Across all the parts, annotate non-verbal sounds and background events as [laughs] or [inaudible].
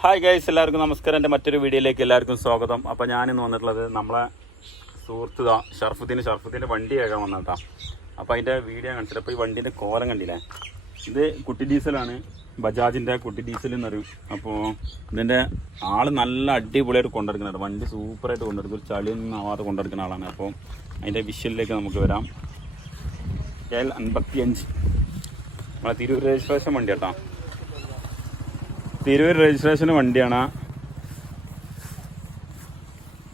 Hi guys എല്ലാവർക്കും നമസ്കാരം. എന്റെ മറ്റൊരു വീഡിയോയിലേക്ക് എല്ലാവർക്കും സ്വാഗതം. അപ്പോൾ ഞാനിന്ന് വന്നിട്ടുള്ളത് നമ്മളെ സുഹൃത്ത് ഇതാ ഷർഫുദ്ദീൻ ഷർഫുദ്ദീന്റെ വണ്ടി കേൾക്കാൻ വന്നതാ അപ്പോൾ അതിന്റെ വീഡിയോ കാണിച്ചിട്ട് അപ്പോൾ ഈ വണ്ടീന്റെ കോലം കണ്ടില്ലേ? ഇത് കുട്ടി ഡീസലാണ്. ബജാജിന്റെ കുട്ടി ഡീസൽ എന്നൊരു അപ്പോൾ ഇതിന്റെ ആൾ നല്ല അടിപൊളിയായിട്ട് കൊണ്ടെടുക്കുന്നുണ്ട്. വണ്ടി സൂപ്പറായിട്ട് കൊണ്ടെടുക്കും. ഒരു ചളിയൊന്നും ആവാതെ കൊണ്ടെടുക്കുന്ന ആളാണ്. അപ്പോൾ അതിന്റെ വിഷ്വലിലേക്ക് നമുക്ക് വരാം. എൽ അൻപത്തി അഞ്ച് നമ്മളെ തിരൂർ രജിസ്ട്രേഷൻ വണ്ടി കേട്ടോ. തിരൂർ രജിസ്ട്രേഷൻ വണ്ടിയാണ്.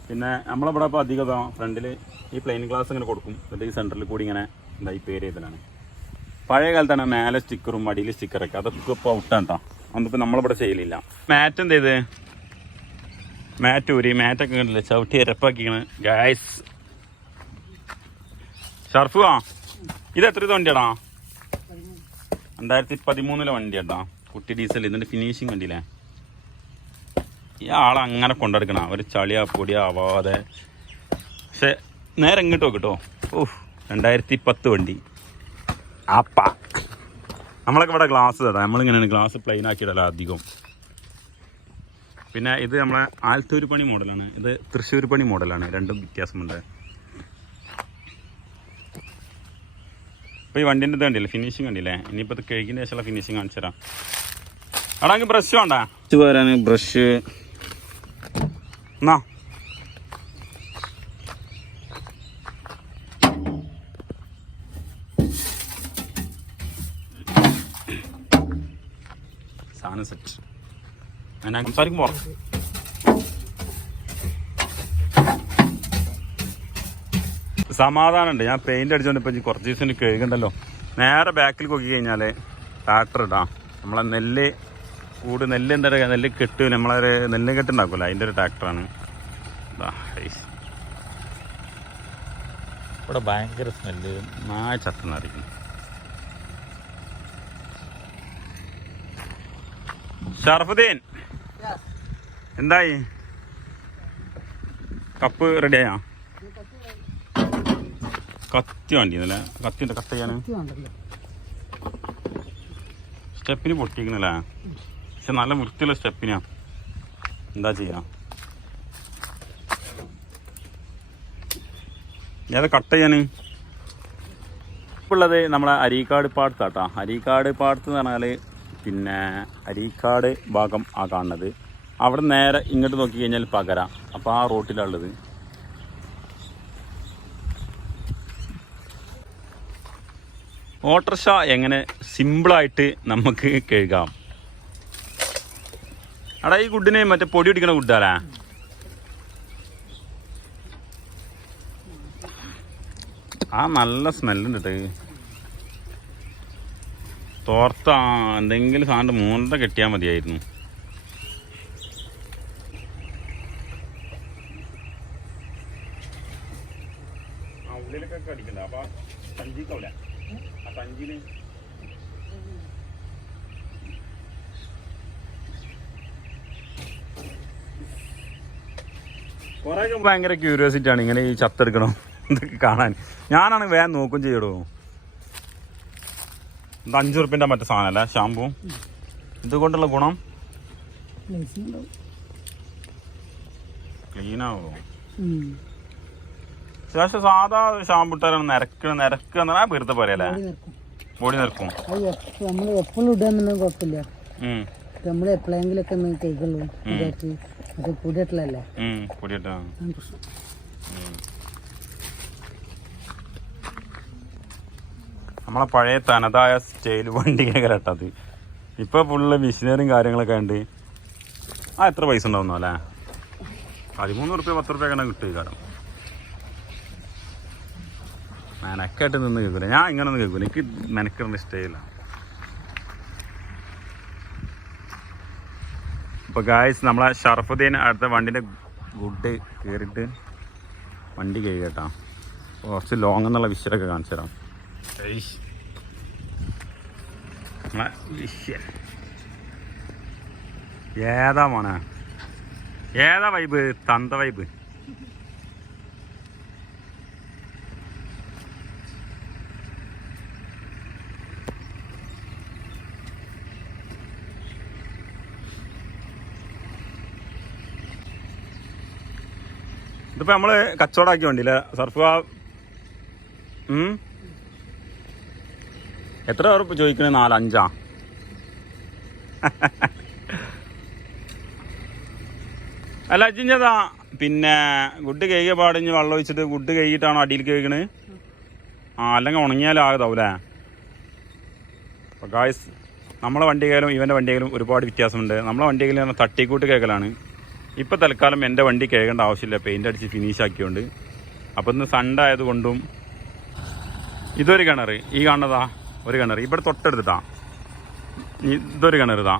പിന്നെ നമ്മളിവിടെ ഇപ്പോൾ അധികം ഫ്രണ്ടിൽ ഈ പ്ലെയിൻ ഗ്ലാസ് ഇങ്ങനെ കൊടുക്കും. എന്നിട്ട് ഈ സെന്ററിൽ കൂടി ഇങ്ങനെ എന്താ ഈ പേര് ചെയ്തതാണ്. പഴയ കാലത്താണ് മേലെ സ്റ്റിക്കറും അടിയിൽ സ്റ്റിക്കറൊക്കെ അതൊക്കെ ഇപ്പോൾ ഔട്ടാണ് കേട്ടോ അന്നിപ്പോൾ നമ്മളിവിടെ ചെയ്യലില്ല മാറ്റ് എന്ത് ചെയ്ത്? മാറ്റ് ഊരി മാറ്റൊക്കെ കണ്ടില്ലേ ചവിട്ടി ഇരപ്പാക്കിയാണ് ഗ്യാസ് ഷർഫുവാ? ഇത് എത്ര വണ്ടിയാടാ? രണ്ടായിരത്തി പതിമൂന്നിലെ വണ്ടി കേട്ടോ ഡീസൽ ഇതിന്റെ ഫിനിഷിങ് കണ്ടില്ലേ? ഈ ആളെ അങ്ങനെ കൊണ്ടെടുക്കണ ഒരു ചളിയാ പൊടിയാ ആവാതെ. പക്ഷെ നേരെ ഇങ്ങോട്ട് നോക്കിട്ടോ ഓഹ് രണ്ടായിരത്തി പത്ത് വണ്ടി. അപ്പ നമ്മളൊക്കെ ഇവിടെ ഗ്ലാസ് തരാം നമ്മളിങ്ങനെയാണ് ഗ്ലാസ് പ്ലെയിൻ ആക്കിയിടല അധികം. പിന്നെ ഇത് നമ്മളെ ആലത്തൂർ പണി മോഡലാണ്. ഇത് തൃശ്ശൂർ പണി മോഡലാണ്. രണ്ടും വ്യത്യാസമുണ്ട്. അപ്പോൾ ഈ വണ്ടിന്റെ ഇത് കണ്ടില്ലേ? ഫിനിഷിങ് കണ്ടില്ലേ? ഇനിയിപ്പോൾ ഇത് കഴുകിന്റെ ശേഷമുള്ള ഫിനിഷിങ് കാണിച്ചു തരാം എനിക്ക് ബ്രഷ് വേണ്ട? ബ്രഷ് പോരാൻ ബ്രഷ് എന്നാ. സാധനം സെറ്റ് ഞാൻ സംസാരിക്കുമ്പോൾ സമാധാനമുണ്ട്. ഞാൻ പെയിന്റ് അടിച്ചോണ്ട് ഇപ്പം കുറച്ച് ദിവസം കഴുകണ്ടല്ലോ നേരെ ബാക്കിൽ കൊക്കി കഴിഞ്ഞാൽ ട്രാക്ടർ ഇടാം. നമ്മളെ നെല്ല് കൂട് നെല്ല് എന്താ പറയുക? നെല്ല് കെട്ട്. നമ്മളൊരു നെല്ല് കെട്ടുണ്ടാക്കുമല്ലോ? അതിന്റെ ഒരു ട്രാക്ടറാണ്. ഇവിടെ ഭയങ്കര സ്മെല്ല് നായ ചത്തുന്നറിയിക്കുന്നു ഷർഫുദ്ദീൻ എന്തായി? കപ്പ് റെഡിയായോ കത്തി വേണ്ടിയിരുന്നല്ലേ? കത്തിന്റെ കത്ത് ചെയ്യാൻ സ്റ്റെപ്പിന് പൊട്ടിക്കുന്നല്ലേ പക്ഷെ നല്ല വൃത്തിയുള്ള സ്റ്റെപ്പിനാ. എന്താ ചെയ്യാ? ഏതാ കട്ട് ചെയ്യാൻ ഉള്ളത് നമ്മളെ അരീക്കാട് പാടത്താട്ടാ. അരീക്കാട് പാടത്ത് എന്ന് പറഞ്ഞാൽ പിന്നെ അരീക്കാട് ഭാഗം ആ കാണുന്നത്. അവിടെ നേരെ ഇങ്ങോട്ട് നോക്കി കഴിഞ്ഞാൽ പകര. അപ്പോൾ ആ റോട്ടിലുള്ളത് ഓട്ടർഷ എങ്ങനെ സിമ്പിളായിട്ട് നമുക്ക് കഴുകാം അടാ ഈ ഗുഡിന് മറ്റേ പൊടി പിടിക്കണ ഗുഡാലാ ആ നല്ല സ്മെല്ലുണ്ട് കേട്ടോ തോർത്ത എന്തെങ്കിലും സാധനം മൂന്നര കെട്ടിയാൽ മതിയായിരുന്നു. ഉള്ളിലൊക്കെ അടിക്കണ്ട. അപ്പൊ സഞ്ചിക്കാവൂല ആ സഞ്ചിയിൽ ഭയങ്കര ക്യൂരിയോസിറ്റി ആണ് ഇങ്ങനെ ഈ ചത്തെടുക്കണം? ഇതൊക്കെ കാണാൻ. ഞാനാണ് വേഗം നോക്കും ചെയ്യടോ. ഇത് അഞ്ചു റുപ്യന്റെ മറ്റേ സാധനമല്ല ഷാമ്പു ഇതുകൊണ്ടുള്ള ഗുണം? ക്ലീൻ ആവോ? പക്ഷെ സാധാ ഷാമ്പു ഇട്ടാലാണ് നിരക്ക് നിരക്ക് എന്ന് പറഞ്ഞാൽ അല്ലേ? പോലെയല്ലേ ബോഡി നിരക്കും. നമ്മൾ എപ്പോഴും ഇടാന്നുണ്ടെങ്കിൽ കുഴപ്പമില്ല. നമ്മൾ എപ്പോഴെങ്കിലൊക്കെ ഒന്ന് അത് കൂടിയിട്ടില്ലല്ലേ നമ്മളെ പഴയ തനതായ സ്റ്റൈൽ വണ്ടിങ്ങനെ കേട്ടത് ഇപ്പൊ ഫുള്ള് മെഷീനറിയും കാര്യങ്ങളൊക്കെ ഉണ്ട് ആ എത്ര പൈസ ഉണ്ടാവുന്നു അല്ലേ? പതിമൂന്ന് റുപ്യ പത്ത് റുപ്യ കണ്ട കിട്ടും കാരണം മെനക്കായിട്ട് നിന്ന് കേൾക്കൂല. ഞാൻ ഇങ്ങനെ ഒന്നും കേൾക്കൂല. എനിക്ക് മെനക്കറിന്റെ ഇഷ്ടമില്ല ഇപ്പൊ ഗായ്സ് നമ്മളെ ഷറഫുദ്ദീൻ അടുത്ത വണ്ടിന്റെ ഗുഡ് കയറിയിട്ട് വണ്ടി കഴുകട്ടോ കുറച്ച് ലോങ് എന്നുള്ള വിഷയമൊക്കെ കാണിച്ചു തരാം. നമ്മളെ. ഏതാ മോനെ? ഏതാ വൈബ് തന്ത വൈബ് ഇതിപ്പോൾ നമ്മൾ കച്ചവടാക്കി വണ്ടിയില്ല സർഫ്? എത്ര ഉറപ്പ് ചോദിക്കണേ? നാലഞ്ചാ അല്ല അജിഞ്ഞതാ പിന്നെ ഗുഡ് കഴുകിയ പാടിഞ്ഞ് വെള്ളം ഒഴിച്ചിട്ട് ഗുഡ് കഴുകിയിട്ടാണോ അടിയിൽ കഴിക്കണ് ആ അല്ലെങ്കിൽ ഉണങ്ങിയാലാകതാവൂലേ അപ്പോൾ ഗായ്സ് നമ്മളെ വണ്ടിയെങ്കിലും ഇവന്റെ വണ്ടിയെങ്കിലും ഒരുപാട് വ്യത്യാസമുണ്ട്. നമ്മളെ വണ്ടിയെങ്കിലും തട്ടിക്കൂട്ട് കേൾക്കലാണ് ഇപ്പോൾ തൽക്കാലം എന്റെ വണ്ടി കേൾക്കേണ്ട ആവശ്യമില്ല. പെയിന്റ് അടിച്ച് ഫിനിഷ് ആക്കിയോണ്ട്. അപ്പോൾ ഇന്ന് സൺഡേ ആയതുകൊണ്ടും ഇതൊരു കിണർ. ഈ കാണുന്നതാ ഒരു കിണർ. ഇവിടെ തൊട്ടടുത്തിട്ടാ ഈ ഇതൊരു കിണർ ഇതാ.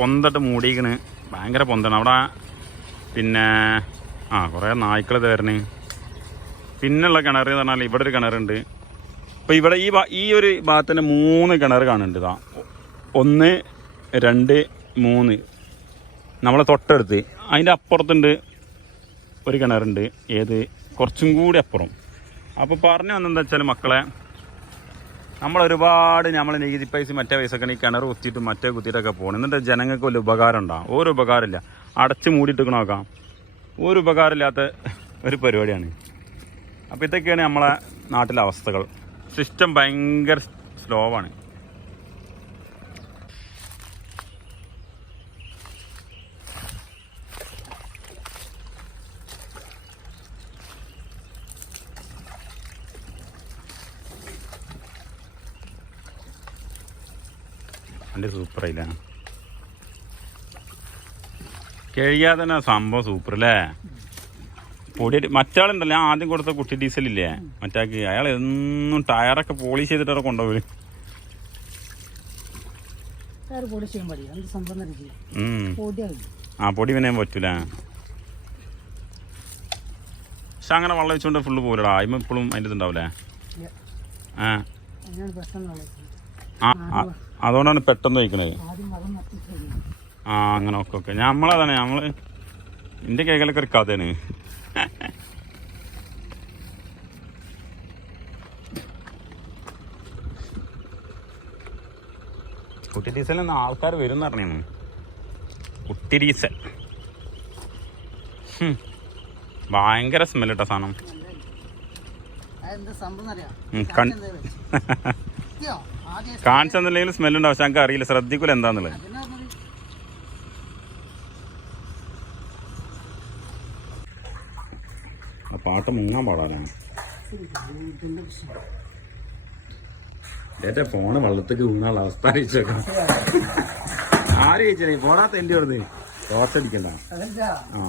പൊന്തട്ട് മൂടിക്കണ് ഭയങ്കര പൊന്താണ്. അവിടെ പിന്നെ ആ കുറേ നായ്ക്കൾ തരണ് പിന്നുള്ള കിണർ എന്ന് പറഞ്ഞാൽ ഇവിടെ ഒരു കിണറുണ്ട് അപ്പോൾ ഇവിടെ ഈ ഈ ഒരു ഭാഗത്തിന് മൂന്ന് കിണർ കാണുന്നുണ്ട് ഇതാ. ഒന്ന് രണ്ട് മൂന്ന്. നമ്മളെ തൊട്ടടുത്ത്. അതിന്റെ അപ്പുറത്തുണ്ട് ഒരു കിണറുണ്ട്. ഏത്? കുറച്ചും കൂടി അപ്പുറം. അപ്പോൾ പറഞ്ഞു വന്നെന്താ വെച്ചാൽ മക്കളെ നമ്മൾ ഒരുപാട് നമ്മൾ നികുതി പൈസ മറ്റേ പൈസ ഒക്കെ ഈ കിണർ കുത്തിയിട്ട് മറ്റേ കുത്തിയിട്ടൊക്കെ പോകണം എന്നിട്ട് ജനങ്ങൾക്ക് വലിയ ഉപകാരം ഉണ്ടാകും ഒരു ഉപകാരമില്ല. അടച്ച് മൂടിയിട്ട് നോക്കാം. ഒരു ഉപകാരമില്ലാത്ത ഒരു പരിപാടിയാണ്. അപ്പോൾ ഇതൊക്കെയാണ് നമ്മളെ നാട്ടിലെ അവസ്ഥകൾ. സിസ്റ്റം ഭയങ്കര സ്ലോ ആണ്. വണ്ടി അതിലാണ് കഴിയാതെ തന്നെ സംഭവം സൂപ്പർ അല്ലേ പൊടി മറ്റാളുണ്ടല്ലോ ഞാൻ ആദ്യം കൊടുത്ത കുട്ടി ഡീസൽ ഇല്ലേ മറ്റാക്ക് അയാൾ എന്നും ടയറൊക്കെ പോളിഷ് ചെയ്തിട്ട് കൊണ്ടുപോയി. ഉം. പൊടിയാണ് ആ പൊടി പിന്നെ പറ്റൂല. പക്ഷെ അങ്ങനെ വെള്ളം വെച്ചുകൊണ്ട് ഫുള്ള് പോലടാ അയിമ ഇപ്പോഴും അതിന്റെ ഇതുണ്ടാവൂലേ? ആ. ആ, അതുകൊണ്ടാണ് പെട്ടെന്ന് വയ്ക്കണത് ആ അങ്ങനെ ഓക്കെ ഓക്കെ. നമ്മളതാണ് നമ്മൾ എന്റെ കൈകളൊക്കെ ഒരു കഥയാണ്. കുട്ടി ഡീസലിൽ നിന്ന് ആൾക്കാർ വരും പറഞ്ഞു കുട്ടി ഡീസൽ. ഭയങ്കര സ്മെല്ലിട്ട സാധനം. കൺ- [laughs] സ്മെൽ ഉണ്ടാവും പക്ഷെ ഞങ്ങൾക്ക് അറിയില്ല. ശ്രദ്ധിക്കൂല എന്താന്നുള്ളത്. ആ പാട്ട് മുങ്ങാൻ പാടാനാണ് ഏറ്റവും ഫോണ് വെള്ളത്തേക്ക് വീണാനുള്ള അവസ്ഥ അറിയിച്ചേക്കാം. ആര് ചോദിച്ചേ പോടാത്ത എന്റെ അടുത്ത്. ടോർച്ചടിക്കണ്ട ആ.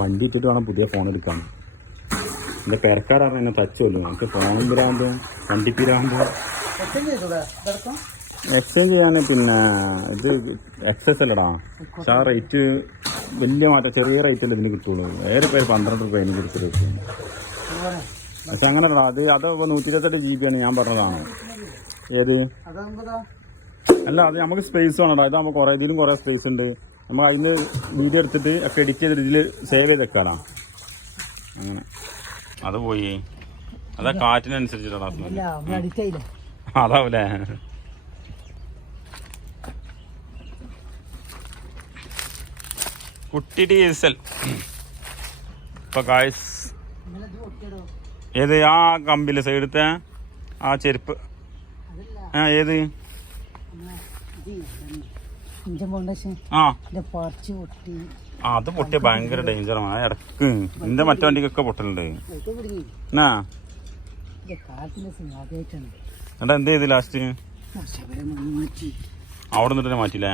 വണ്ടി ഇട്ടിട്ട് വേണം പുതിയ ഫോൺ എടുക്കാൻ. എന്റെ പെരക്കാരാണ് എന്നെ തച്ചുമല്ലോ നമുക്ക് ഫോൺ പിരാണ്ടും വണ്ടി ഇതടക്കം എക്സ്ചേഞ്ച് ചെയ്യാൻ പിന്നെ ഇത് എക്സസ് അല്ലടാ. പക്ഷെ ആ റേറ്റ് വലിയ മാറ്റം ചെറിയ റേറ്റല്ലേ ഇതിന് കിട്ടുള്ളൂ. വേറെ പേര് പന്ത്രണ്ട് രൂപ കിട്ടും അതുപോലെ പക്ഷെ അങ്ങനെയല്ല അത് അത് നൂറ്റി ഇരുപത്തെട്ട് ജി ബി ആണ് ഞാൻ പറഞ്ഞതാണ്. ഏത്? അല്ല അത് നമുക്ക് സ്പേസ് വേണോ ഇത് നമുക്ക് കുറേ ഇതിലും കുറേ സ്പേസ് ഉണ്ട്. നമുക്ക് അതിന് വീഡിയോ എടുത്തിട്ട് ഒക്കെ എഡിറ്റ് ചെയ്തിട്ട് ഇതിൽ സേവ് ചെയ്ത് വെക്കാനാ. അങ്ങനെ. അത് പോയി. അതാ കാറ്റിനനുസരിച്ചിട്ടാണ് അതാവൂലേ? കുട്ടി ഡീസൽ. ഇപ്പൊ കായ്സ് ഏത് ആ കമ്പിൽ സൈഡത്തെ? ആ ചെരുപ്പ്. ആ ഏത്? ആ അത് പൊട്ടിയ ഭയങ്കര ഡേഞ്ചറാണ് ഇടയ്ക്ക്. എന്റെ മറ്റു വണ്ടിക്കൊക്കെ പൊട്ടലുണ്ട്. എന്നാ? എന്ത് ചെയ്ത് ലാസ്റ്റ് അവിടെ നിന്നിട്ട് മാറ്റില്ലേ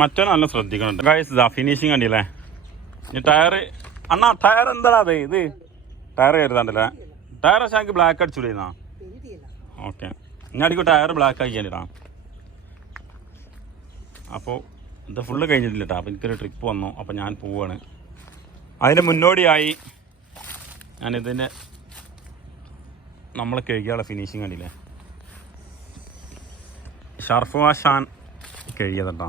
മറ്റോ നല്ല ശ്രദ്ധിക്കണം ഗൈസ് ഫിനിഷിങ് കണ്ടില്ലേ? ഈ ടയർ അണ്ണാ ടയർ എന്താടാ അത്? ഇത് ടയർ കരുതാണ്ടല്ലേ? ടയർ പക്ഷേ എനിക്ക് ബ്ലാക്ക് പേടിയല്ല ഓക്കെ ഞാൻ അടിക്കും ടയർ ബ്ലാക്ക് ആക്കിയാലിടാ അപ്പോൾ ഇത് ഫുള്ള് കഴിഞ്ഞിട്ടില്ല കേട്ടോ അപ്പം എനിക്കൊരു ട്രിപ്പ് വന്നു. അപ്പം ഞാൻ പോവാണ്. അതിന് മുന്നോടിയായി ഞാനിതിന്റെ നമ്മൾ കഴുകിയുള്ള ഫിനിഷിങ് കണ്ടില്ലേ? ഷർഫ് വാഷാൻ കഴിയതട്ടാ